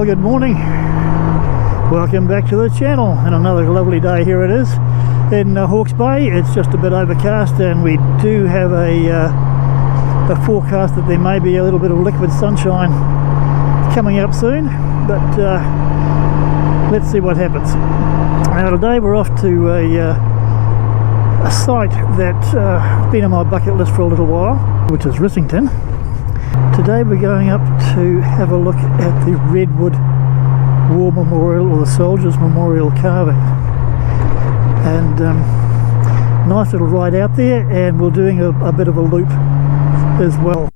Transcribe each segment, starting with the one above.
Well, good morning. Welcome back to the channel, and another lovely day here it is in Hawke's Bay. It's just a bit overcast, and we do have a forecast that there may be a little bit of liquid sunshine coming up soon, but let's see what happens. Now today we're off to a site that's been on my bucket list for a little while, which is Rissington. Today we're going up to have a look at the Redwood War Memorial, or the Soldiers Memorial carving, and nice little ride out there, and we're doing a bit of a loop as well.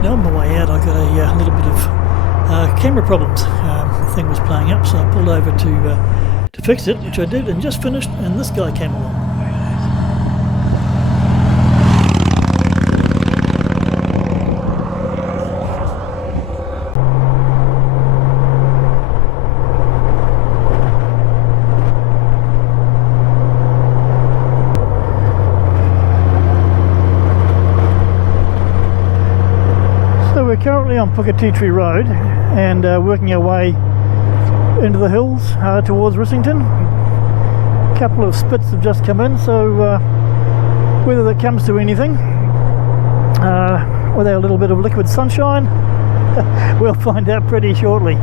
Now on my way out I got a little bit of camera problems. The thing was playing up, so I pulled over to fix it, which I did and just finished, and this guy came along. We're currently on Puketitri Road and working our way into the hills towards Rissington. A couple of spits have just come in, so whether that comes to anything with our little bit of liquid sunshine, we'll find out pretty shortly.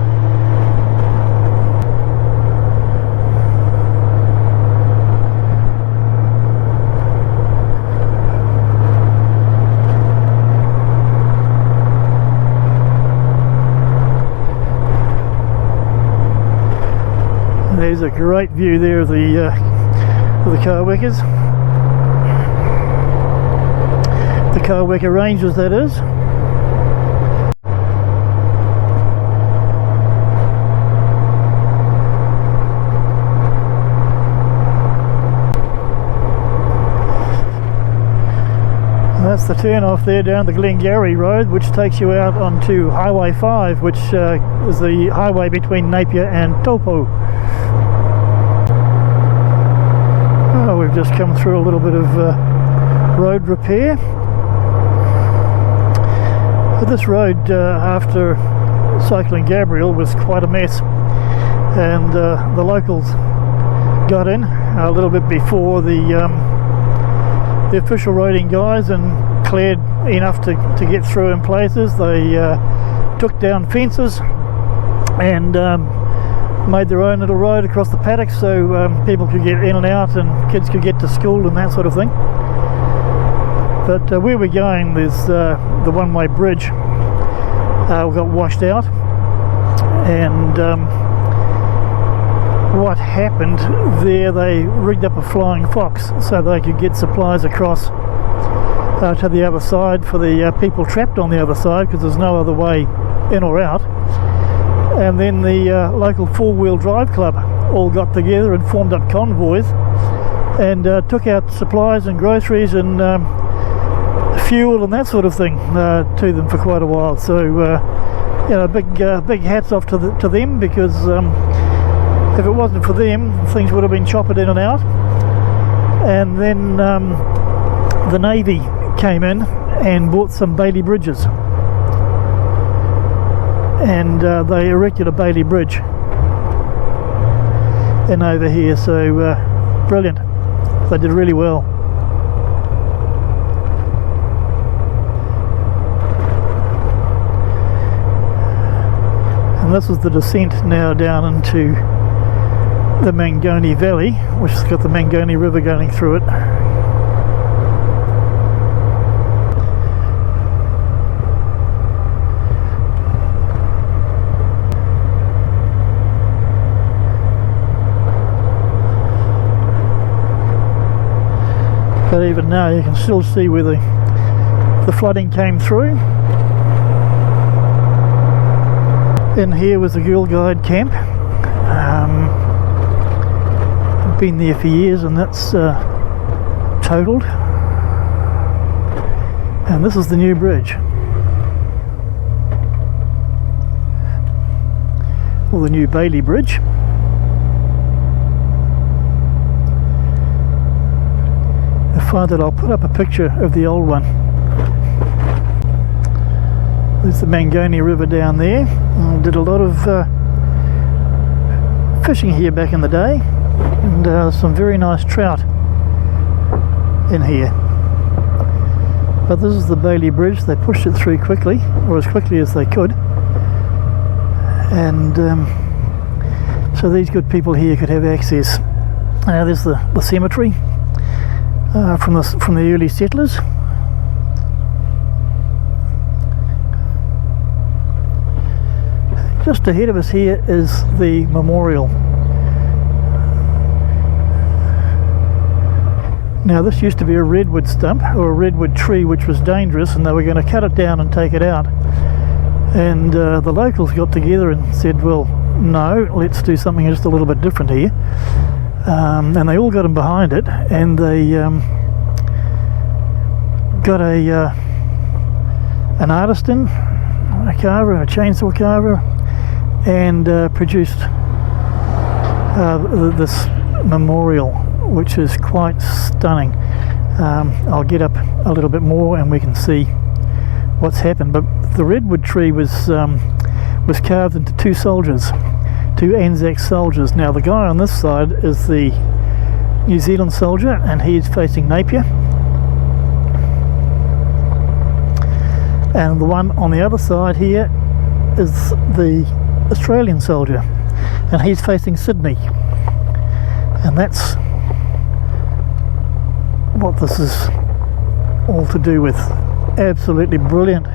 There's a great view there of the Karwekas. The Karweka Ranges, that is. And that's the turn off there down the Glengarry Road, which takes you out onto Highway 5, which is the highway between Napier and Taupo. Oh, we've just come through a little bit of road repair. But this road, after Cyclone Gabrielle, was quite a mess, and the locals got in a little bit before the official roading guys and cleared enough to get through in places. They took down fences and made their own little road across the paddocks, so people could get in and out and kids could get to school and that sort of thing. But where we're going, there's the one-way bridge got washed out, and what happened there, they rigged up a flying fox so they could get supplies across to the other side for the people trapped on the other side, because there's no other way in or out. And then the local four-wheel drive club all got together and formed up convoys and took out supplies and groceries and fuel and that sort of thing to them for quite a while. So you know, big hats off to them, because if it wasn't for them, things would have been chopped in and out. And then the Navy came in and bought some Bailey bridges, and they erected a Bailey bridge in over here, so brilliant. They did really well. And this is the descent now down into the Mangoni Valley, which has got the Mangoni River going through it. But even now you can still see where the flooding came through. In here was the Girl Guide camp. Been there for years, and that's totaled. And this is the new bridge, or the new Bailey Bridge. If I find it, I'll put up a picture of the old one. There's the Mangoni River down there. I did a lot of fishing here back in the day, and some very nice trout in here. But this is the Bailey Bridge. They pushed it through quickly, or as quickly as they could, and so these good people here could have access. Now there's the cemetery from the early settlers. Just ahead of us here is the memorial. Now this used to be a redwood stump, or a redwood tree, which was dangerous, and they were going to cut it down and take it out. And the locals got together and said, well, no, let's do something just a little bit different here. And they all got in behind it, and they got an artist in, a carver and a chainsaw carver, and produced this memorial, which is quite stunning. I'll get up a little bit more and we can see what's happened. But the redwood tree was carved into two soldiers, two ANZAC soldiers. Now the guy on this side is the New Zealand soldier, and he's facing Napier, and the one on the other side here is the Australian soldier, and he's facing Sydney. And that's what this is all to do with. Absolutely brilliant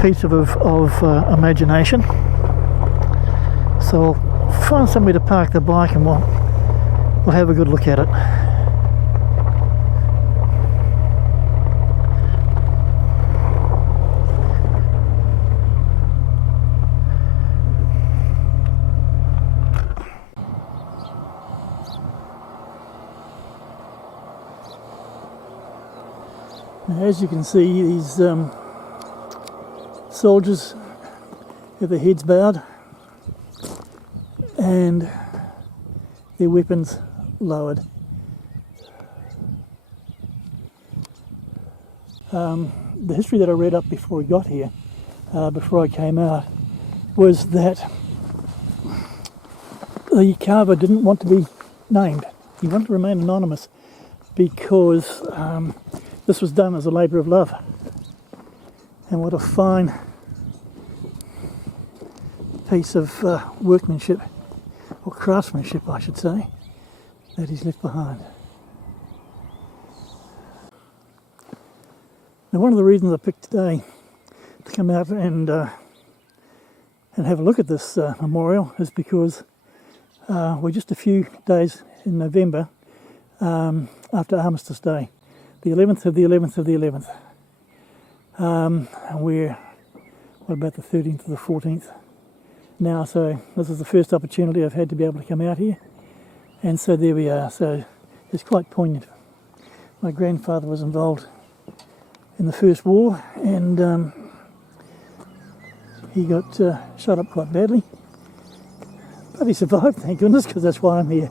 piece of imagination. So I'll find somewhere to park the bike and we'll have a good look at it. As you can see, these soldiers have their heads bowed and their weapons lowered. The history that I read up before we got here, before I came out, was that the carver didn't want to be named. He wanted to remain anonymous because this was done as a labour of love. And what a fine piece of workmanship, or craftsmanship I should say, that he's left behind. Now one of the reasons I picked today to come out and have a look at this memorial is because we're just a few days in November after Armistice Day. The 11th of the 11th of the 11th. And we're, what about the 13th to the 14th now, so this is the first opportunity I've had to be able to come out here. And so there we are, so it's quite poignant. My grandfather was involved in the First War, and he got shot up quite badly. But he survived, thank goodness, because that's why I'm here.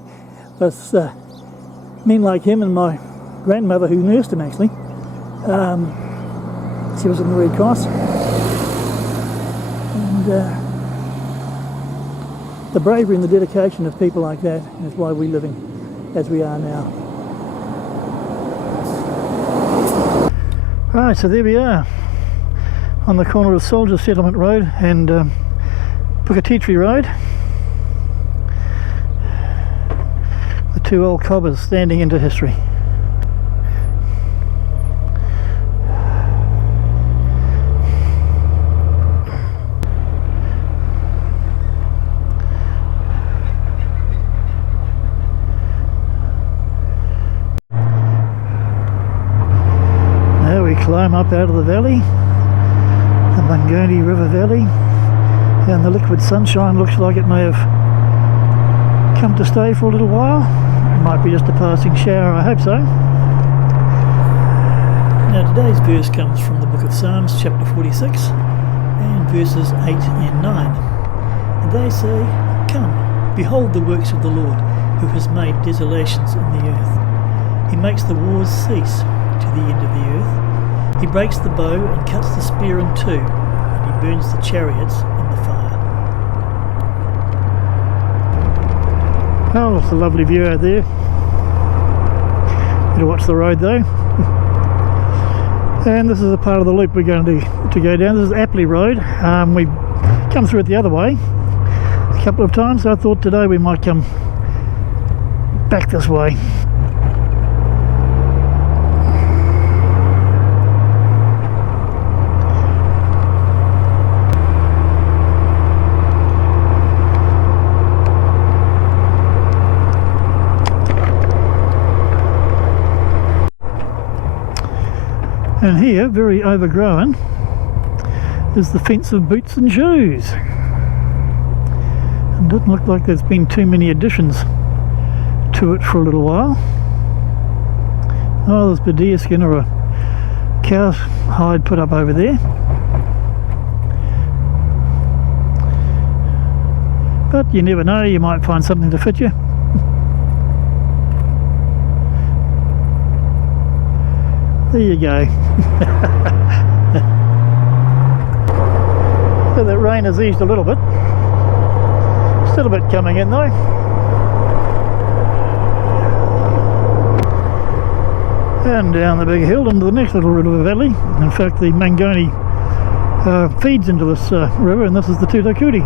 But men like him and my grandmother, who nursed him actually, she was in the Red Cross, and the bravery and the dedication of people like that is why we're living as we are now. Right, so there we are on the corner of Soldier Settlement Road and Pukatitri Road. The two old cobbers standing into history. Climb up out of the valley, the Mangoni River Valley, and the liquid sunshine looks like it may have come to stay for a little while. It might be just a passing shower, I hope so. Now today's verse comes from the book of Psalms chapter 46 and verses 8 and 9. And they say, "Come, behold the works of the Lord, who has made desolations in the earth. He makes the wars cease to the end of the earth. He breaks the bow and cuts the spear in two, and he burns the chariots in the fire." Oh, it's a lovely view out there. Better watch the road though. And this is a part of the loop we're going to go down. This is Apley Road. We've come through it the other way a couple of times, so I thought today we might come back this way. And here, very overgrown, is the fence of boots and shoes. It doesn't look like there's been too many additions to it for a little while. Oh, there's deer skin or a cow hide put up over there. But you never know, you might find something to fit you. There you go. So that rain has eased a little bit. Still a bit coming in though. And down the big hill into the next little river valley. In fact, the Mangoni feeds into this river, and this is the Tutakuri.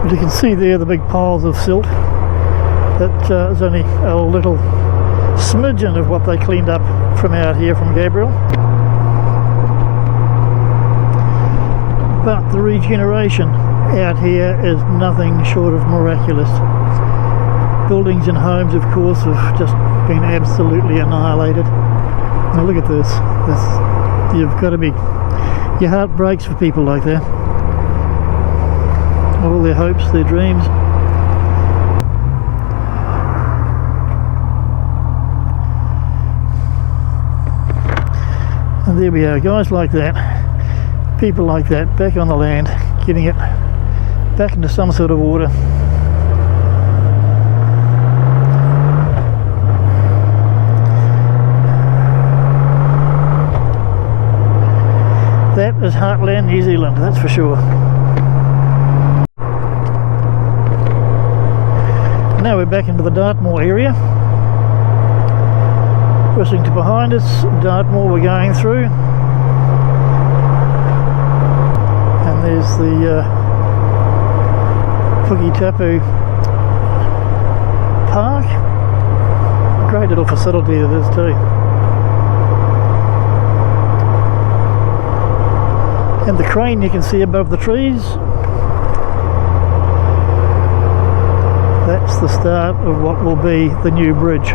But you can see there the big piles of silt. That is only a little smidgen of what they cleaned up from out here from Gabriel. But the regeneration out here is nothing short of miraculous. Buildings and homes, of course, have just been absolutely annihilated. Now look at this. You've got to be... Your heart breaks for people like that. All their hopes, their dreams. And there we are, guys like that, people like that, back on the land, getting it back into some sort of order. That is heartland New Zealand, that's for sure. Now we're back into the Dartmoor area. Listening to behind us, Dartmoor we're going through. And there's the Puketapu Park. Great little facility it is too. And the crane you can see above the trees. That's the start of what will be the new bridge.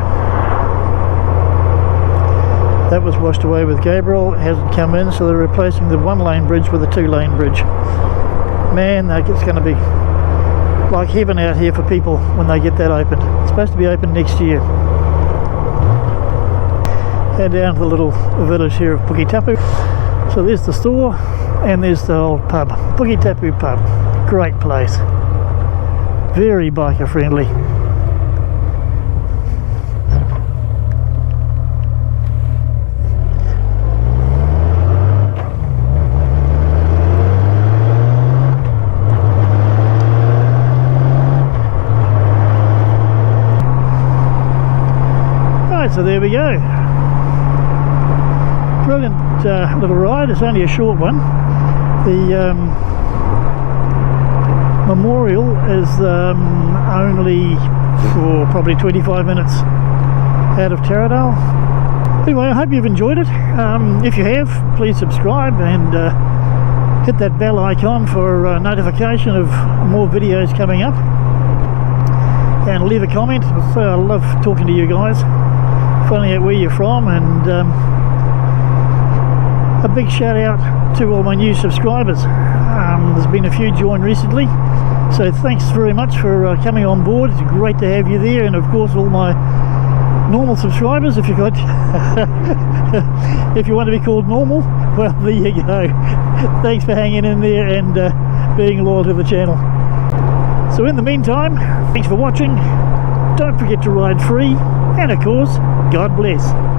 That was washed away with Gabriel, it hasn't come in, so they're replacing the one-lane bridge with a two-lane bridge. Man, it's going to be like heaven out here for people when they get that opened. It's supposed to be open next year. And down to the little village here of Puketapu. So there's the store, and there's the old pub, Puketapu Pub. Great place. Very biker friendly. Right, so there we go. Brilliant little ride. It's only a short one. The memorial is only for probably 25 minutes out of Taradale. Anyway, I hope you've enjoyed it. If you have, please subscribe and hit that bell icon for notification of more videos coming up, and leave a comment. So I love talking to you guys, finding out where you're from, and a big shout out to all my new subscribers. There's been a few join recently, so thanks very much for coming on board. It's great to have you there, and of course all my normal subscribers, if you could. If you want to be called normal, well, there you go. Thanks for hanging in there and being loyal to the channel. So in the meantime, thanks for watching. Don't forget to ride free, and of course, God bless.